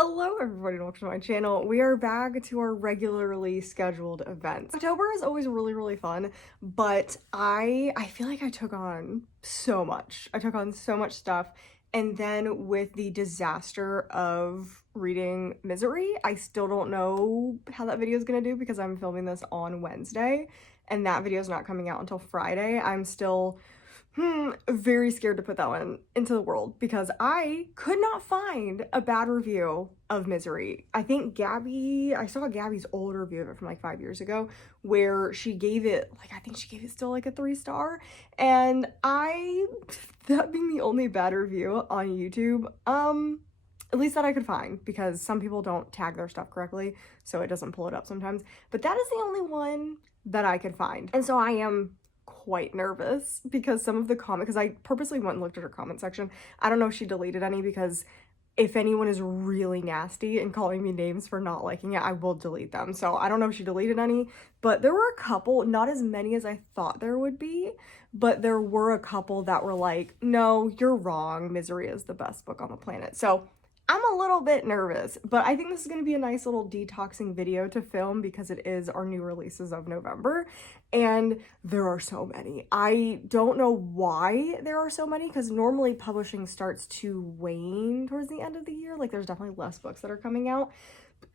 Hello everybody and welcome to my channel. We are back to our regularly scheduled events. October is always really fun, but I feel like I took on so much. I took on so much stuff, and then with the disaster of reading Misery, I still don't know how that video is gonna do because I'm filming this on Wednesday and that video is not coming out until Friday. I'm still very scared to put that one into the world because I could not find a bad review of Misery. I think I saw Gabby's old review of it from like 5 years ago where she gave it, I think she gave it still like a 3-star. And that being the only bad review on YouTube, at least that I could find, because some people don't tag their stuff correctly, so it doesn't pull it up sometimes. But that is the only one that I could find. And so I am quite nervous because some of the comments, because I purposely went and looked at her comment section. I don't know if she deleted any, because if anyone is really nasty and calling me names for not liking it, I will delete them. So I don't know if she deleted any, but there were a couple, not as many as I thought there would be, but there were a couple that were like, no, you're wrong. Misery is the best book on the planet. So I'm a little bit nervous, but I think this is going to be a nice little detoxing video to film because it is our new releases of November, and there are so many. I don't know why there are so many, because normally publishing starts to wane towards the end of the year. Like, there's definitely less books that are coming out.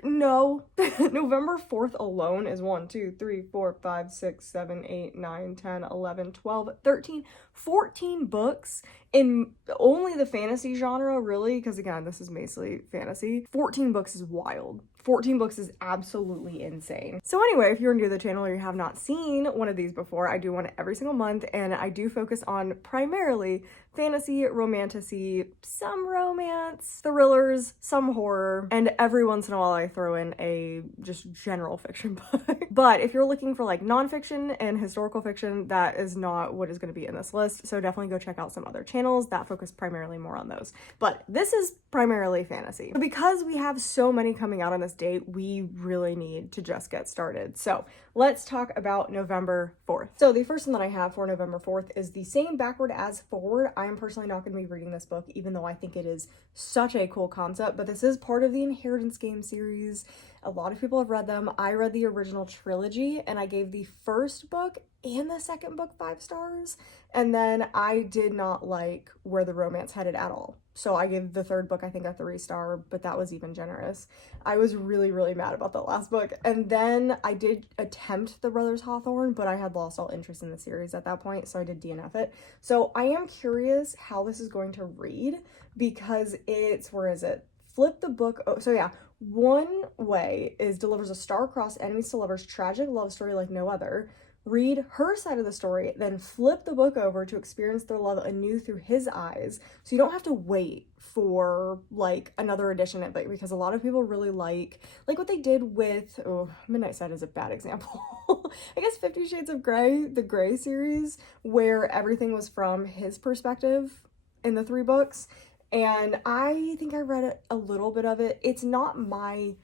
No, November 4th alone is 1, 2, 3, 4, 5, 6, 7, 8, 9, 10, 11, 12, 13, 14 books in only the fantasy genre, really, because again, this is basically fantasy. 14 books is wild. 14 books is absolutely insane. So anyway, if you're new to the channel or you have not seen one of these before, I do one every single month, and I do focus on primarily fantasy, romantasy, some romance, thrillers, some horror, and every once in a while I throw in a just general fiction book. But if you're looking for like nonfiction and historical fiction, that is not what is going to be in this list. So definitely go check out some other channels that focus primarily more on those. But this is primarily fantasy. So because we have so many coming out on this date, we really need to just get started. So let's talk about November 4th. So the first one that I have for November 4th is the same backward as forward. I am personally not going to be reading this book, even though I think it is such a cool concept, but this is part of the Inheritance Game series. A lot of people have read them. I read the original trilogy and I gave the first book and the second book 5 stars. And then I did not like where the romance headed at all. So I gave the third book, I think, a 3-star, but that was even generous. I was really mad about that last book. And then I did attempt The Brothers Hawthorne, but I had lost all interest in the series at that point, so I did DNF it. So I am curious how this is going to read, because it's, where is it? Flip the book. Oh, so yeah, one way is delivers a star-crossed enemies to lovers tragic love story like no other. Read her side of the story, then flip the book over to experience their love anew through his eyes. So you don't have to wait for like another edition of it, because a lot of people really like what they did with, Midnight Side is a bad example. I guess 50 Shades of Grey, the Grey series, where everything was from his perspective in the 3 books. And I think I read a little bit of it. It's not my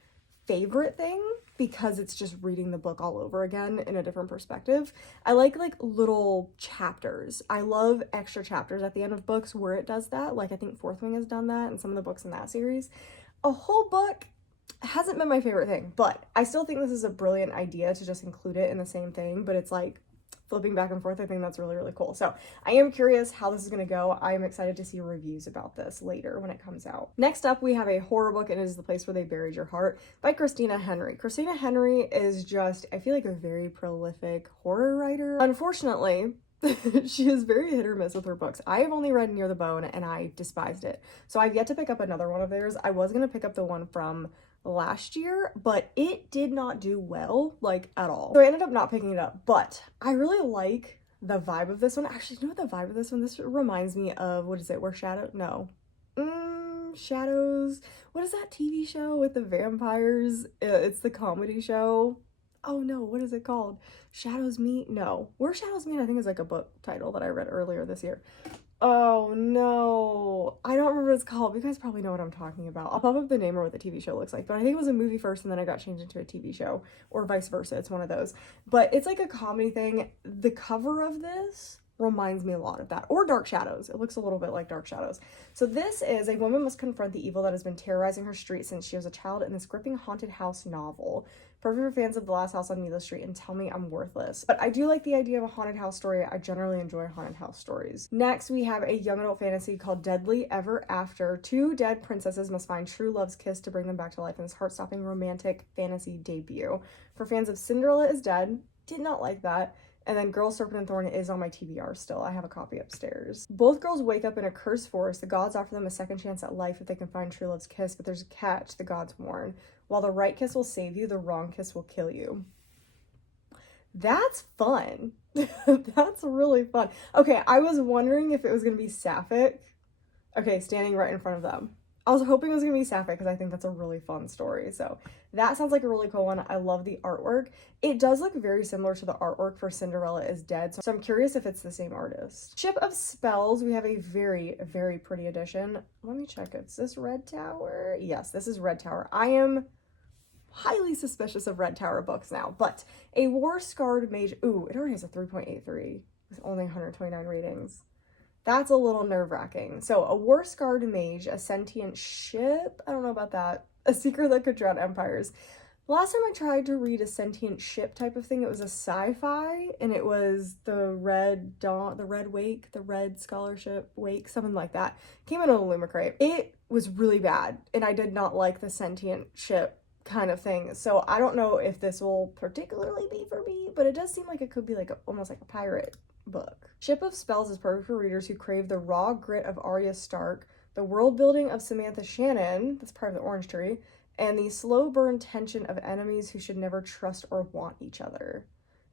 favorite thing, because it's just reading the book all over again in a different perspective. I like little chapters. I love extra chapters at the end of books where it does that. Like, I think Fourth Wing has done that and some of the books in that series. A whole book hasn't been my favorite thing, but I still think this is a brilliant idea to just include it in the same thing, but it's like flipping back and forth. I think that's really cool. So I am curious how this is going to go. I am excited to see reviews about this later when it comes out. Next up, we have a horror book, and it is The Place Where They Buried Your Heart by Christina Henry. Christina Henry is just, I feel like, a very prolific horror writer. Unfortunately, she is very hit or miss with her books. I have only read Near the Bone and I despised it. So I've yet to pick up another one of theirs. I was going to pick up the one from last year, but it did not do well, like, at all. So I ended up not picking it up, but I really like the vibe of this one. Actually, you know what the vibe of this one? This reminds me of, what is it? Shadows. What is that TV show with the vampires? It's the comedy show. Oh no, what is it called? Shadows Meet? No. Where Shadows Meet, I think, is like a book title that I read earlier this year. Oh no, I don't remember what it's called. You guys probably know what I'm talking about. I'll pop up the name or what the TV show looks like, but I think it was a movie first and then it got changed into a TV show, or vice versa. It's one of those, but it's like a comedy thing. The cover of this reminds me a lot of that. Or Dark Shadows. It looks a little bit like Dark Shadows. So this is a woman must confront the evil that has been terrorizing her street since she was a child in this gripping haunted house novel. Perfect for fans of The Last House on Mila Street and Tell Me I'm Worthless. But I do like the idea of a haunted house story. I generally enjoy haunted house stories. Next, we have a young adult fantasy called Deadly Ever After. Two dead princesses must find true love's kiss to bring them back to life in this heart-stopping romantic fantasy debut. For fans of Cinderella is Dead, did not like that. And then Girl, Serpent, and Thorn is on my TBR still. I have a copy upstairs. Both girls wake up in a cursed forest. The gods offer them a second chance at life if they can find true love's kiss, but there's a catch, the gods warn. While the right kiss will save you, the wrong kiss will kill you. That's fun. That's really fun. Okay, I was wondering if it was going to be sapphic. Okay, standing right in front of them. I was hoping it was going to be sapphic because I think that's a really fun story. So that sounds like a really cool one. I love the artwork. It does look very similar to the artwork for Cinderella is Dead. So I'm curious if it's the same artist. Ship of Spells. We have a very, very pretty edition. Let me check. Is this Red Tower? Yes, this is Red Tower. I am highly suspicious of Red Tower books now, but a war-scarred mage. Ooh, it already has a 3.83 with only 129 ratings. That's a little nerve-wracking. So, a war-scarred mage, a sentient ship, I don't know about that, a secret that could drown empires. Last time I tried to read a sentient ship type of thing, it was a sci-fi, and it was the Red Dawn, the Red Wake, the Red Scholarship Wake, something like that. Came in a Lumicrate. It was really bad, and I did not like the sentient ship kind of thing. So, I don't know if this will particularly be for me, but it does seem like it could be like almost like a pirate book. Ship of Spells is perfect for readers who crave the raw grit of Arya Stark, the world building of Samantha Shannon, that's part of the Orange Tree, and the slow burn tension of enemies who should never trust or want each other.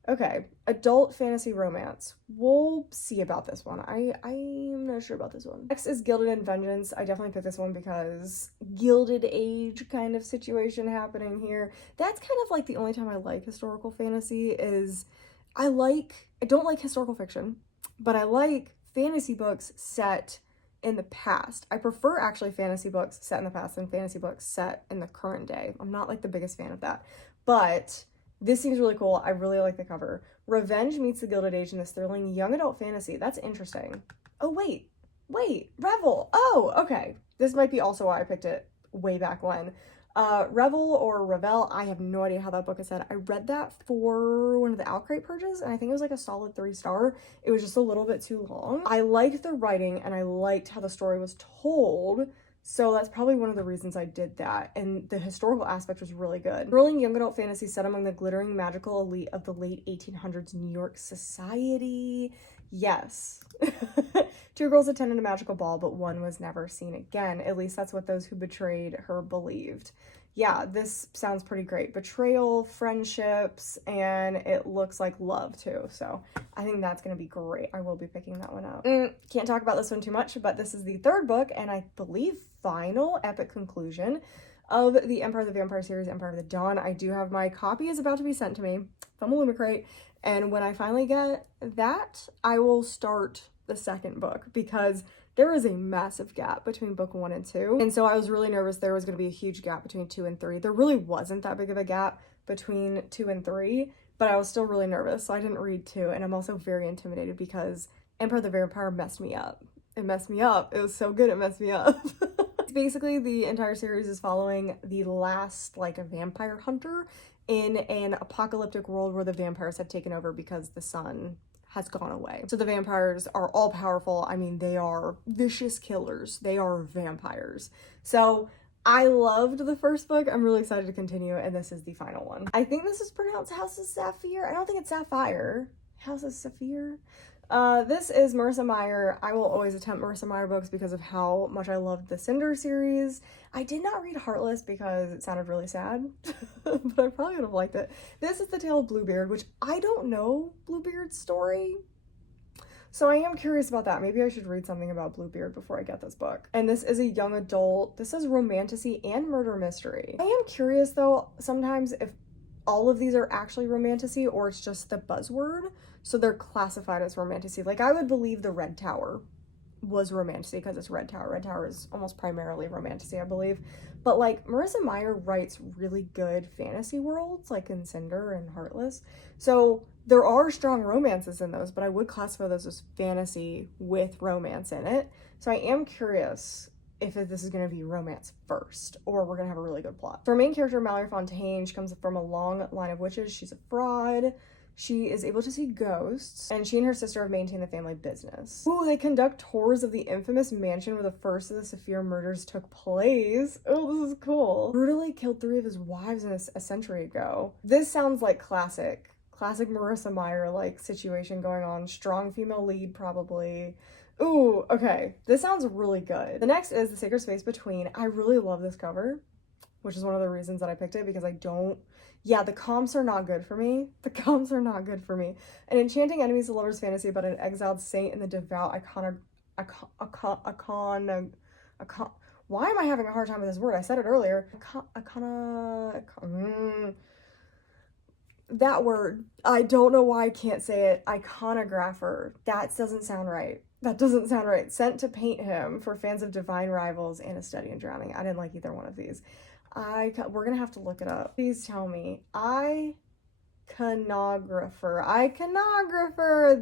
Okay, adult fantasy romance. We'll see about this one. I'm not sure about this one. Next is Gilded in Vengeance. I definitely picked this one because Gilded Age kind of situation happening here. That's kind of like the only time I like historical fantasy is I don't like historical fiction, but I like fantasy books set in the past. I prefer actually fantasy books set in the past than fantasy books set in the current day. I'm not like the biggest fan of that, but this seems really cool. I really like the cover. Revenge meets the Gilded Age in this thrilling young adult fantasy. That's interesting. Oh, wait, Revel. Oh, okay. This might be also why I picked it way back when. Revel or Revel, I have no idea how that book is said. I read that for one of the Outcrate purges, and I think it was like a solid 3-star. It was just a little bit too long. I liked the writing, and I liked how the story was told, so that's probably one of the reasons I did that, and the historical aspect was really good. Thrilling young adult fantasy set among the glittering magical elite of the late 1800s New York society. Yes. 2 girls attended a magical ball, but one was never seen again. At least that's what those who betrayed her believed. Yeah, this sounds pretty great. Betrayal, friendships, and it looks like love too. So I think that's going to be great. I will be picking that one up. Can't talk about this one too much, but this is the 3rd book, and I believe final epic conclusion of the Empire of the Vampire series, Empire of the Dawn. I do have my copy is about to be sent to me from a Lumicrate, and when I finally get that, I will start the 2nd book because there is a massive gap between book 1 and 2. And so I was really nervous there was going to be a huge gap between 2 and 3. There really wasn't that big of a gap between 2 and 3, but I was still really nervous, so I didn't read 2. And I'm also very intimidated because Empire of the Vampire messed me up. It messed me up. It was so good, it messed me up. Basically, the entire series is following the last, like, a vampire hunter in an apocalyptic world where the vampires have taken over because the sun has gone away. So the vampires are all powerful. I mean, they are vicious killers. They are vampires. So I loved the 1st book. I'm really excited to continue, and this is the final one. I think this is pronounced House of Sapphire. I don't think it's Sapphire. House of Sapphire. This is Marissa Meyer. I will always attempt Marissa Meyer books because of how much I loved the Cinder series. I did not read Heartless because it sounded really sad, but I probably would have liked it. This is The Tale of Bluebeard, which I don't know Bluebeard's story, so I am curious about that. Maybe I should read something about Bluebeard before I get this book. And this is a young adult. This is romantasy and murder mystery. I am curious though, sometimes if all of these are actually romantasy or it's just the buzzword, so they're classified as romantasy. Like, I would believe the Red Tower was Romantasy because it's Red Tower. Red Tower is almost primarily Romantasy, I believe. But like Marissa Meyer writes really good fantasy worlds, like in Cinder and Heartless. So there are strong romances in those, but I would classify those as fantasy with romance in it. So I am curious if this is going to be romance first, or we're going to have a really good plot. For our main character, Mallory Fontaine, she comes from a long line of witches. She's a fraud. She is able to see ghosts, and she and her sister have maintained the family business. Ooh, they conduct tours of the infamous mansion where the first of the Saphir murders took place. Oh, this is cool. Brutally killed 3 of his wives a century ago. This sounds like classic Marissa Meyer like situation going on. Strong female lead, probably. Ooh, okay. This sounds really good. The next is The Sacred Space Between. I really love this cover, which is one of the reasons that I picked it, because I don't... Yeah, the comps are not good for me. The comps are not good for me. An enchanting enemies to lovers fantasy about an exiled saint and the devout why am I having a hard time with this word? I said it earlier. That word. I don't know why I can't say it. Iconographer. That doesn't sound right. That doesn't sound right. Sent to paint him for fans of Divine Rivals and A Study in Drowning. I didn't like either one of these. We're gonna have to look it up. Please tell me. Iconographer.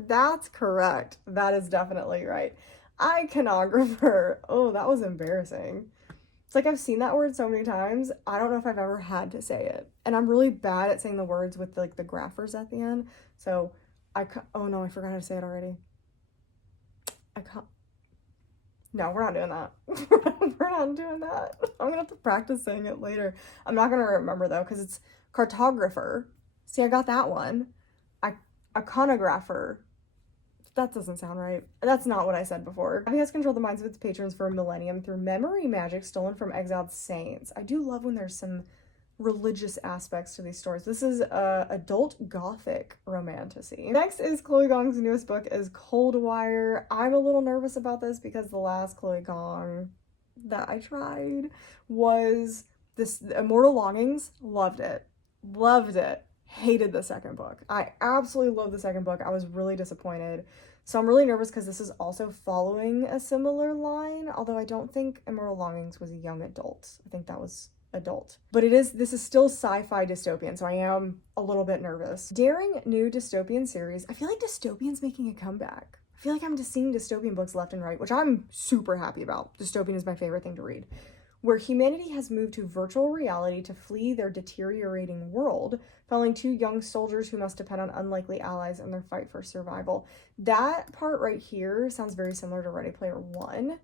That's correct. That is definitely right. Iconographer. Oh, that was embarrassing. It's like I've seen that word so many times. I don't know if I've ever had to say it. And I'm really bad at saying the words with like the graphers at the end. So oh no, I forgot how to say it already. No, we're not doing that. We're not doing that. I'm gonna have to practice saying it later. I'm not gonna remember though, because it's cartographer. See, I got that one. Iconographer. That doesn't sound right. That's not what I said before. He has controlled the minds of its patrons for a millennium through memory magic stolen from exiled saints. I do love when there's some religious aspects to these stories. This is adult gothic romantasy. Next is Chloe Gong's newest book is Cold Wire. I'm a little nervous about this because the last Chloe Gong that I tried was this Immortal Longings. Loved it. Hated the second book. I absolutely loved the second book. I was really disappointed. So I'm really nervous because this is also following a similar line, although I don't think Immortal Longings was a young adult. I think that was adult. But this is still sci-fi dystopian, so I am a little bit nervous. Daring new dystopian series. I feel like dystopian's making a comeback. I feel like I'm just seeing dystopian books left and right, which I'm super happy about. Dystopian is my favorite thing to read. Where humanity has moved to virtual reality to flee their deteriorating world, following 2 young soldiers who must depend on unlikely allies in their fight for survival. That part right here sounds very similar to Ready Player One,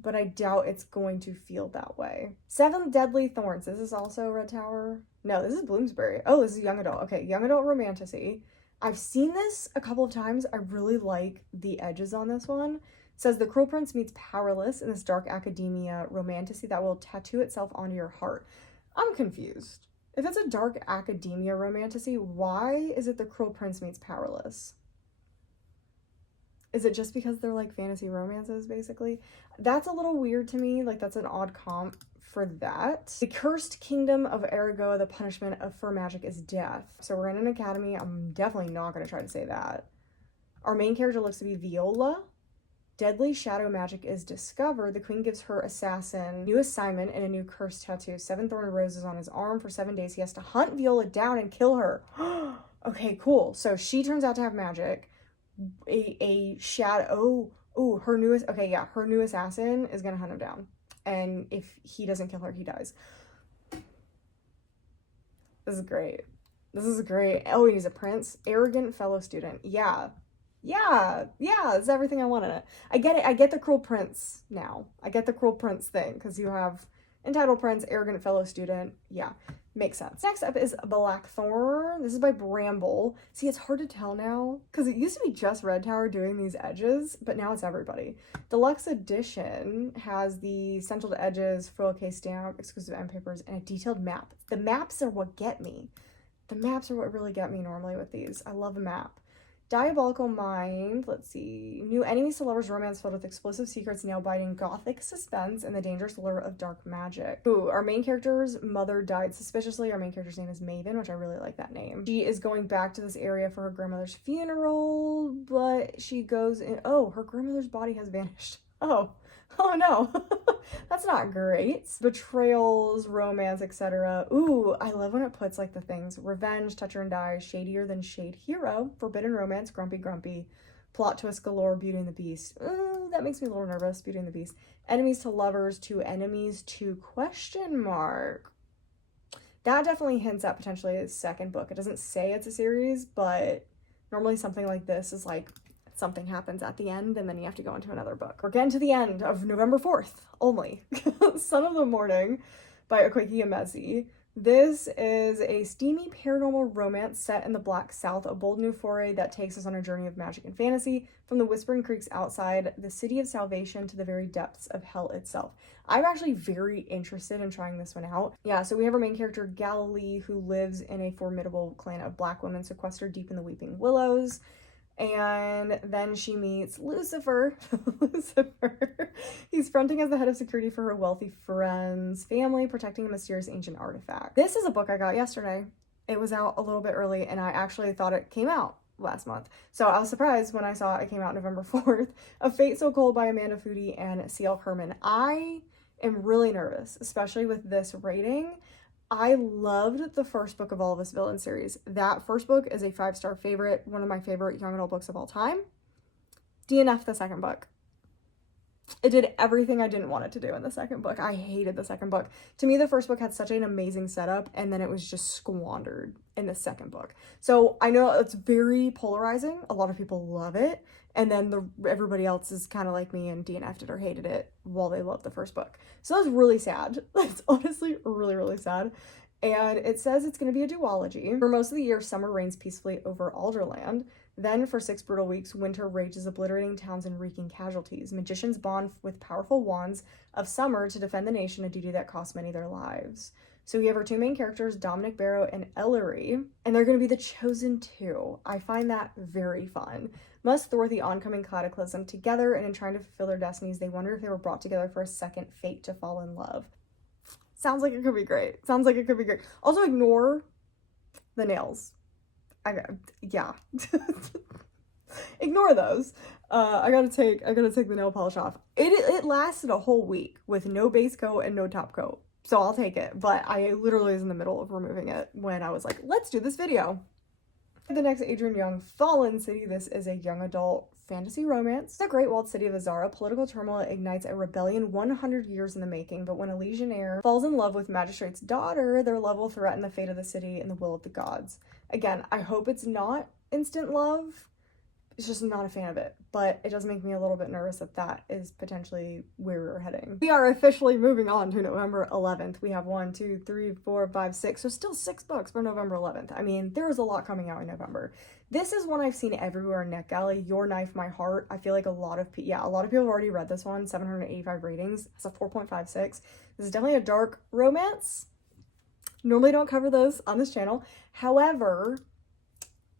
but I doubt it's going to feel that way. 7 Deadly Thorns. This is also Red Tower. No, this is Bloomsbury. Oh, this is young adult. Okay, young adult romantasy. I've seen this a couple of times. I really like the edges on this one. It says the Cruel Prince meets Powerless in this dark academia romantasy that will tattoo itself onto your heart. I'm confused. If it's a dark academia romantasy, why is it the Cruel Prince meets Powerless? Is it just because they're like fantasy romances, basically? That's a little weird to me. Like, that's an odd comp for that. The Cursed Kingdom of Aragoa, the punishment for magic is death. So we're in an academy. I'm definitely not going to try to say that. Our main character looks to be Viola. Deadly shadow magic is discovered. The queen gives her assassin new assignment and a new cursed tattoo. 7 thorn roses on his arm. For 7 days, he has to hunt Viola down and kill her. Okay, cool. So she turns out to have magic. A shadow. Oh, her newest. Okay, yeah, her new assassin is gonna hunt him down, and if he doesn't kill her, he dies. This is great. This is great. Oh, he's a prince. Arrogant fellow student. Yeah. It's everything I wanted. I get it. I get the Cruel Prince now. I get the Cruel Prince thing, because you have entitled prince, arrogant fellow student. Yeah, makes sense. Next up is Blackthorn. This is by Bramble. See, it's hard to tell now, because it used to be just Red Tower doing these edges, but now it's everybody. Deluxe edition has the central edges, foil case stamp, exclusive end papers, and a detailed map. The maps are what get me. The maps are what really get me normally with these. I love a map. Diabolical Mind, let's see. New enemies to lovers romance filled with explosive secrets, nail-biting gothic suspense, and the dangerous lure of dark magic. Ooh, our main character's mother died suspiciously. Our main character's name is Maven, which I really like that name. She is going back to this area for her grandmother's funeral, but she goes in... Oh, her grandmother's body has vanished. Oh, oh no. That's not great. Betrayals, romance, etc. Ooh, I love when it puts like the things revenge, touch her and die, shadier than shade hero, forbidden romance, grumpy grumpy, plot twist galore, Beauty and the Beast. Ooh, that makes me a little nervous, Beauty and the Beast. Enemies to lovers to enemies to question mark. That definitely hints at potentially a second book. It doesn't say it's a series, but normally something like this is like something happens at the end and then you have to go into another book. We're getting to the end of November 4th only. Son of the Morning by Akweki Emezi. This is a steamy paranormal romance set in the Black South, a bold new foray that takes us on a journey of magic and fantasy from the Whispering Creeks outside the City of Salvation to the very depths of hell itself. I'm actually very interested in trying this one out. Yeah, so we have our main character Galilee, who lives in a formidable clan of black women sequestered deep in the Weeping Willows. And then she meets Lucifer. Lucifer. He's fronting as the head of security for her wealthy friend's family, protecting a mysterious ancient artifact. This is a book I got yesterday. It was out a little bit early, and I actually thought it came out last month. So I was surprised when I saw it came out November 4th. A Fate So Cold by Amanda Foody and C.L. Herman. I am really nervous, especially with this rating. I loved the first book of all of this villain series. That first book is a 5-star favorite, one of my favorite young adult books of all time. DNF the second book. It did everything I didn't want it to do in the second book. I hated the second book. To me, the first book had such an amazing setup, and then it was just squandered in the second book. So I know it's very polarizing. A lot of people love it, and then everybody else is kind of like me and DNF'd it or hated it while they loved the first book. So that's really sad. It's honestly really, really sad. And it says it's going to be a duology. For most of the year, summer reigns peacefully over Alderland. Then, for 6 brutal weeks, winter rages, obliterating towns and wreaking casualties. Magicians bond with powerful wands of summer to defend the nation, a duty that costs many their lives. So we have our 2 main characters, Dominic Barrow and Ellery, and they're going to be the chosen 2. I find that very fun. Must thwart the oncoming cataclysm together, and in trying to fulfill their destinies, they wonder if they were brought together for a second fate to fall in love. Sounds like it could be great. Sounds like it could be great. Also, ignore the nails. Yeah. Ignore those. I gotta take the nail polish off. It lasted a whole week with no base coat and no top coat. So I'll take it. But I literally was in the middle of removing it when I was like, let's do this video. The next Adrian Young, Fallen City. This is a young adult fantasy romance. The great walled city of Azara, political turmoil ignites a rebellion 100 years in the making, but when a legionnaire falls in love with magistrate's daughter, their love will threaten the fate of the city and the will of the gods. Again, I hope it's not instant love. It's just not a fan of it, but it does make me a little bit nervous that is potentially where we're heading. We are officially moving on to November 11th. We have 1, 2, 3, 4, 5, 6, so still 6 books for November 11th. I mean, there is a lot coming out in November. This is one I've seen everywhere in NetGalley, Your Knife, My Heart. I feel like a lot of people have already read this one, 785 ratings. It's a 4.56. This is definitely a dark romance. Normally don't cover those on this channel. However,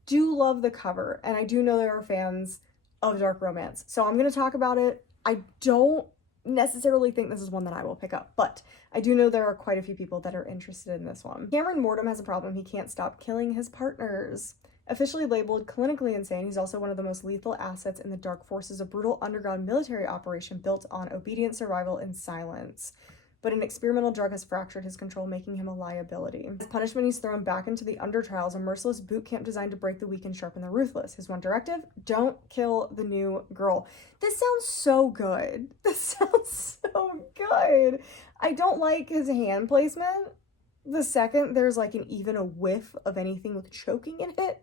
do love the cover, and I do know there are fans of dark romance, so I'm going to talk about it. I don't necessarily think this is one that I will pick up, but I do know there are quite a few people that are interested in this one. Cameron Mortem has a problem. He can't stop killing his partners. Officially labeled clinically insane, he's also one of the most lethal assets in the Dark Forces, a brutal underground military operation built on obedience, survival, and silence. But an experimental drug has fractured his control, making him a liability. As punishment, he's thrown back into the Undertrials, a merciless boot camp designed to break the weak and sharpen the ruthless. His one directive: don't kill the new girl. This sounds so good. This sounds so good. I don't like his hand placement. The second there's like even a whiff of anything with choking in it,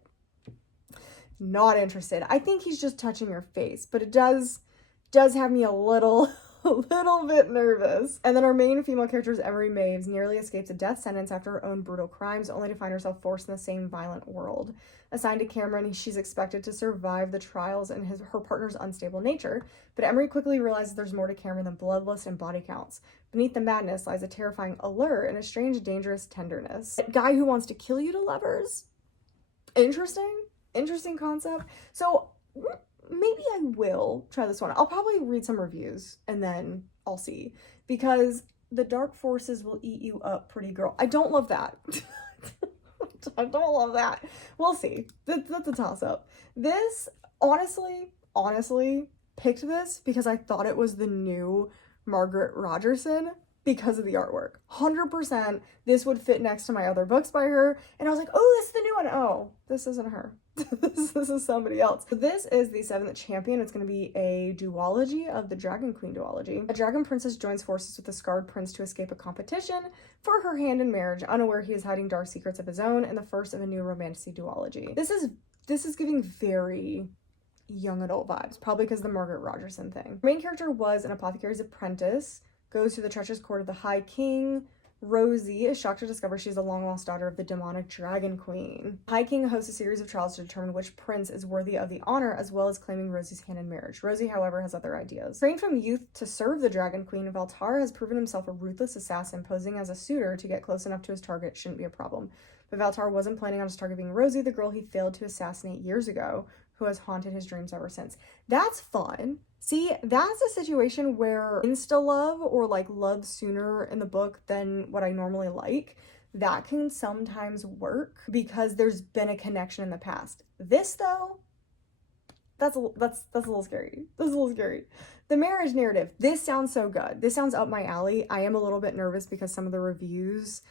not interested. I think he's just touching her face, but it does have me a little bit nervous. And then our main female character is Emery Maves, nearly escapes a death sentence after her own brutal crimes, only to find herself forced in the same violent world. Assigned to Cameron, she's expected to survive the trials and her partner's unstable nature, but Emery quickly realizes there's more to Cameron than bloodlust and body counts. Beneath the madness lies a terrifying allure and a strange, dangerous tenderness. A guy who wants to kill you to lovers? Interesting concept. So maybe I will try this one. I'll probably read some reviews and then I'll see, because the dark forces will eat you up, pretty girl. I don't love that. I don't love that. We'll see. That's a toss-up. This, honestly, picked this because I thought it was the new Margaret Rogerson because of the artwork. 100% this would fit next to my other books by her. And I was like, oh, this is the new one. Oh, this isn't her. this is somebody else. So this is the 7th champion. It's going to be a duology of the Dragon Queen duology. A dragon princess joins forces with a scarred prince to escape a competition for her hand in marriage, unaware he is hiding dark secrets of his own, and the first of a new Romantasy duology. This is giving very young adult vibes, probably because of the Margaret Rogerson thing. The main character was an apothecary's apprentice, goes to the treacherous court of the High King. Rosie is shocked to discover she's a long-lost daughter of the demonic Dragon Queen. High King hosts a series of trials to determine which prince is worthy of the honor, as well as claiming Rosie's hand in marriage. Rosie, however, has other ideas. Trained from youth to serve the Dragon Queen, Valtar has proven himself a ruthless assassin, posing as a suitor to get close enough to his target shouldn't be a problem. But Valtar wasn't planning on his target being Rosie, the girl he failed to assassinate years ago, who has haunted his dreams ever since. That's fun. See, that's a situation where insta-love or like love sooner in the book than what I normally like, that can sometimes work because there's been a connection in the past. This though, that's a little scary. That's a little scary. The marriage narrative. This sounds so good. This sounds up my alley. I am a little bit nervous because some of the reviews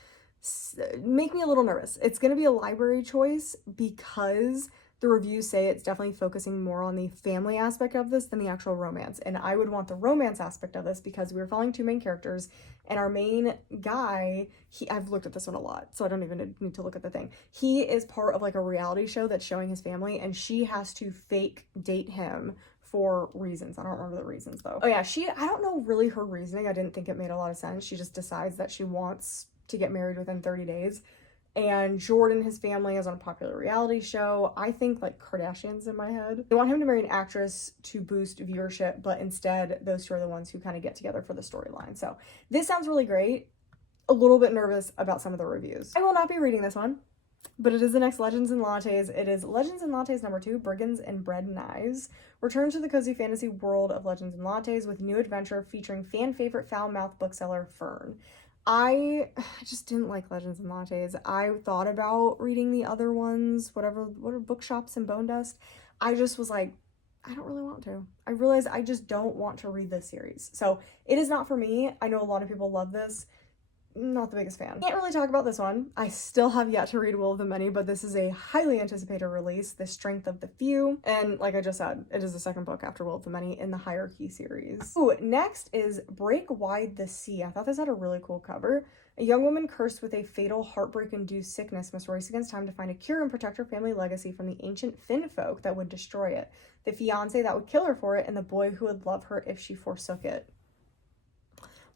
make me a little nervous. It's going to be a library choice because the reviews say it's definitely focusing more on the family aspect of this than the actual romance. And I would want the romance aspect of this because we're following two main characters, and our main guy, I've looked at this one a lot, so I don't even need to look at the thing. He is part of like a reality show that's showing his family, and she has to fake date him for reasons. I don't remember the reasons though. Oh yeah, I don't know really her reasoning. I didn't think it made a lot of sense. She just decides that she wants to get married within 30 days. And Jordan, his family, is on a popular reality show. I think like Kardashians in my head. They want him to marry an actress to boost viewership, but instead those two are the ones who kind of get together for the storyline. So this sounds really great. A little bit nervous about some of the reviews. I will not be reading this one, but it is the next Legends and Lattes. It is Legends and Lattes number 2, Brigands and Bread Knives. Return to the cozy fantasy world of Legends and Lattes with new adventure featuring fan favorite foul-mouthed bookseller Fern. I just didn't like Legends and Lattes. I thought about reading the other ones, what are Bookshops and Bone Dust. I just was like, I don't really want to. I realized I just don't want to read this series. So it is not for me. I know a lot of people love this. Not the biggest fan. Can't really talk about this one. I still have yet to read Will of the Many, but this is a highly anticipated release, The Strength of the Few. And like I just said, it is the second book after Will of the Many in the Hierarchy series. Ooh, next is Break Wide the Sea. I thought this had a really cool cover. A young woman cursed with a fatal heartbreak-induced sickness must race against time to find a cure and protect her family legacy from the ancient Finn folk that would destroy it, the fiancé that would kill her for it, and the boy who would love her if she forsook it.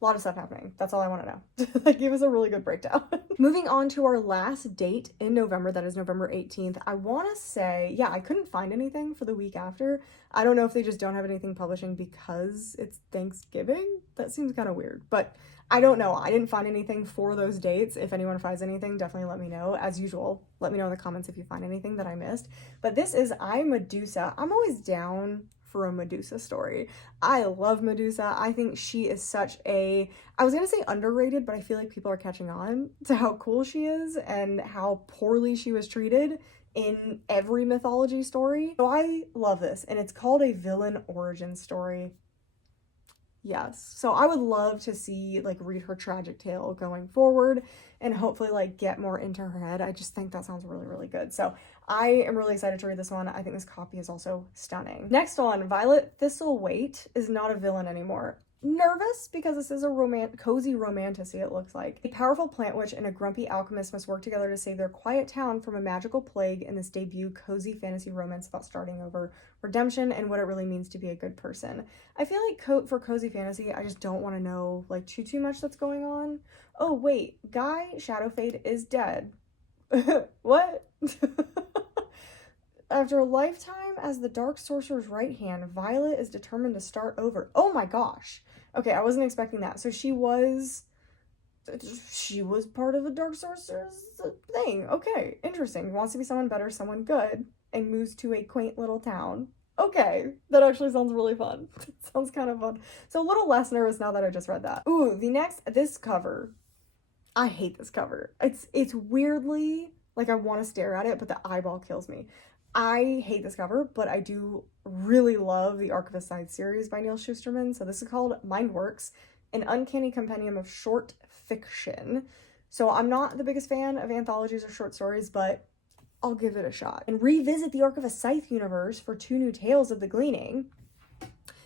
A lot of stuff happening. That's all I want to know. That gave us a really good breakdown. Moving on to our last date in November, that is November 18th. I want to say, yeah, I couldn't find anything for the week after. I don't know if they just don't have anything publishing because it's Thanksgiving. That seems kind of weird, but I don't know. I didn't find anything for those dates. If anyone finds anything, definitely let me know. As usual, let me know in the comments if you find anything that I missed. But this is I, Medusa. I'm always down for a Medusa story. I love Medusa. I think she is such a, I was gonna say underrated, but I feel like people are catching on to how cool she is and how poorly she was treated in every mythology story. So I love this, and it's called a villain origin story. Yes. So I would love to see, like, read her tragic tale going forward and hopefully, like, get more into her head. I just think that sounds really, really good. So I am really excited to read this one. I think this copy is also stunning. Next one, Violet Thistlethwaite is not a villain anymore. Nervous because this is a cozy romantasy, it looks like. A powerful plant witch and a grumpy alchemist must work together to save their quiet town from a magical plague in this debut cozy fantasy romance about starting over, redemption, and what it really means to be a good person. I feel like for cozy fantasy, I just don't want to know like too much that's going on. Oh wait, Guy Shadowfade is dead. What? After a lifetime as the Dark Sorcerer's right hand, Violet is determined to start over. Oh my gosh. Okay, I wasn't expecting that. So she was part of the Dark Sorcerer's thing. Okay, interesting. Wants to be someone better, someone good, and moves to a quaint little town. Okay, that actually sounds really fun. Sounds kind of fun. So a little less nervous now that I just read that. Ooh, this cover. I hate this cover. It's weirdly, like I want to stare at it, but the eyeball kills me. I hate this cover, but I do really love the Archivist Side series by Neil Shusterman. So this is called Mindworks, an uncanny compendium of short fiction. So I'm not the biggest fan of anthologies or short stories, but I'll give it a shot. And revisit the Archivist Scythe universe for 2 new tales of the Gleaning.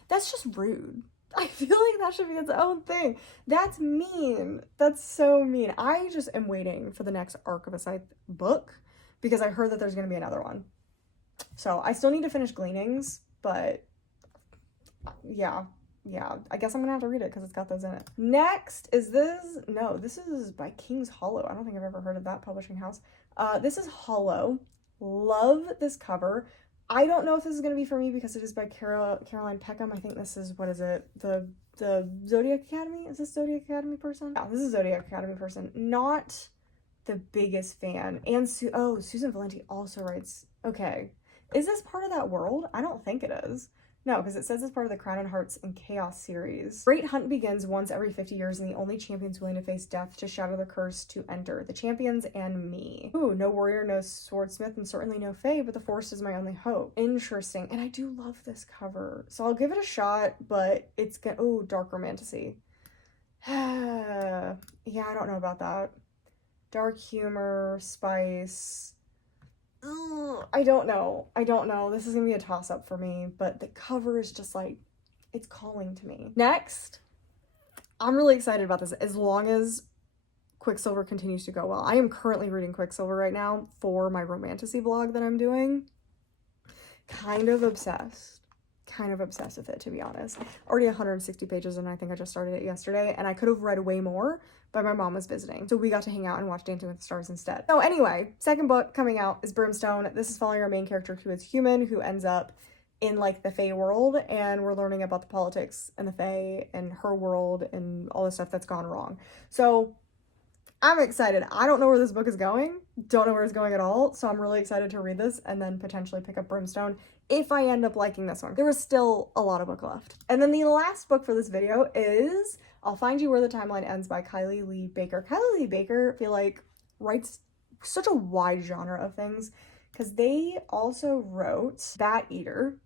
That's just rude. I feel like that should be its own thing. That's mean. That's so mean. I just am waiting for the next Archivist Scythe book because I heard that there's going to be another one. So I still need to finish Gleanings, but yeah, I guess I'm gonna have to read it because it's got those in it. Next is this, no, this is by King's Hollow. I don't think I've ever heard of that publishing house. This is Hollow. Love this cover. I don't know if this is gonna be for me because it is by Caroline Peckham. I think this is, what is it? The Zodiac Academy? Is this Zodiac Academy person? Yeah, this is Zodiac Academy person. Not the biggest fan. And Susan Valenti also writes, okay. Is this part of that world? I don't think it is. No, because it says it's part of the Crown and Hearts and Chaos series. Great hunt begins once every 50 years, and the only champions willing to face death to shatter the curse to enter. The champions and me. Ooh, no warrior, no swordsmith, and certainly no fae, but the forest is my only hope. Interesting. And I do love this cover. So I'll give it a shot, but it's gonna, oh, dark romantasy. Yeah, I don't know about that. Dark humor, spice. I don't know. This is gonna be a toss-up for me, but the cover is just like, it's calling to me. Next, I'm really excited about this as long as Quicksilver continues to go well. I am currently reading Quicksilver right now for my Romantasy blog that I'm doing. Kind of obsessed with it, to be honest. Already 160 pages, and I think I just started it yesterday, and I could have read way more, but my mom was visiting, so we got to hang out and watch Dancing with the Stars instead. So anyway, second book coming out is Brimstone. This is following our main character who is human, who ends up in like the Fae world, and we're learning about the politics and the Fae and her world and all the stuff that's gone wrong. So I'm excited. I don't know where this book is going. Don't know where it's going at all. So I'm really excited to read this and then potentially pick up Brimstone if I end up liking this one. There is still a lot of book left. And then the last book for this video is I'll Find You Where the Timeline Ends by Kylie Lee Baker. Kylie Lee Baker, I feel like, writes such a wide genre of things because they also wrote Bat Eater.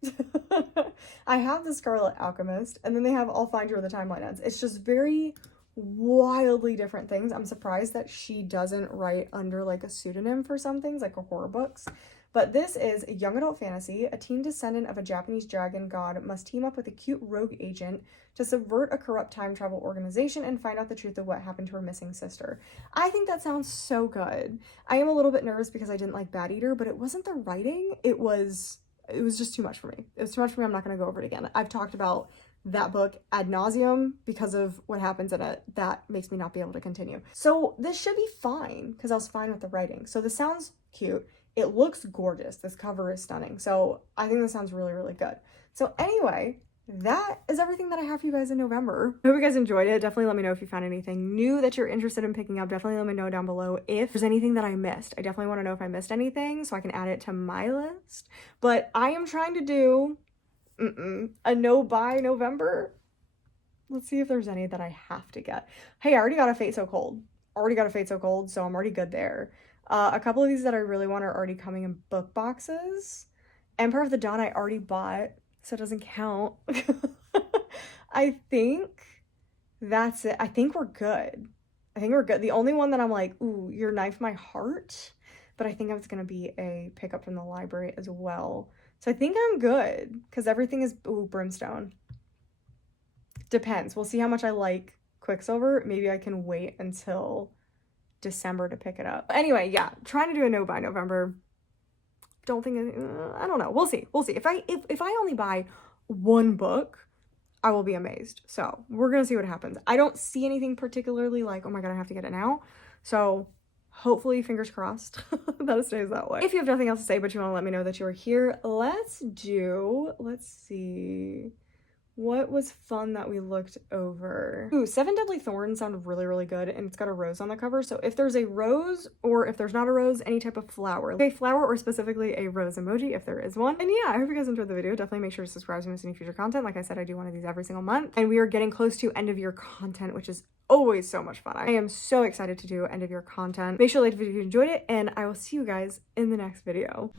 I have The Scarlet Alchemist, and then they have I'll Find You Where the Timeline Ends. It's just very wildly different things. I'm surprised that she doesn't write under like a pseudonym for some things, like her horror books. But this is a young adult fantasy. A teen descendant of a Japanese dragon god must team up with a cute rogue agent to subvert a corrupt time travel organization and find out the truth of what happened to her missing sister. I think that sounds so good. I am a little bit nervous because I didn't like Bat Eater, but it wasn't the writing. It was just too much for me. It was too much for me. I'm not going to go over it again. I've talked about that book ad nauseum because of what happens in it. That makes me not be able to continue. So this should be fine because I was fine with the writing. So this sounds cute. It looks gorgeous. This cover is stunning. So I think this sounds really, really good. So anyway, that is everything that I have for you guys in November. I hope you guys enjoyed it. Definitely let me know if you found anything new that you're interested in picking up. Definitely let me know down below if there's anything that I missed. I definitely want to know if I missed anything so I can add it to my list. But I am trying to do a no-buy November. Let's see if there's any that I have to get. Hey, I already got a Fate So Cold. So I'm already good there. A couple of these that I really want are already coming in book boxes. Empire of the Dawn I already bought, so it doesn't count. I think that's it. I think we're good. The only one that I'm like, ooh, Your Knife My Heart, but I think it's gonna be a pickup from the library as well. So I think I'm good because everything is, ooh, Brimstone. Depends. We'll see how much I like Quicksilver. Maybe I can wait until December to pick it up. Anyway, yeah, trying to do a no buy November. Don't think, I don't know. We'll see. If I only buy one book, I will be amazed. So we're gonna see what happens. I don't see anything particularly like, oh my god, I have to get it now. So hopefully, fingers crossed, that it stays that way. If you have nothing else to say, but you want to let me know that you are here, let's see. What was fun that we looked over? Ooh, Seven Deadly Thorns sound really, really good, and it's got a rose on the cover. So if there's a rose, or if there's not a rose, any type of flower. A flower, or specifically a rose emoji, if there is one. And yeah, I hope you guys enjoyed the video. Definitely make sure to subscribe so you don't miss any future content. Like I said, I do one of these every single month, and we are getting close to end of year content, which is always so much fun. I am so excited to do end of year content. Make sure to like the video if you enjoyed it, and I will see you guys in the next video.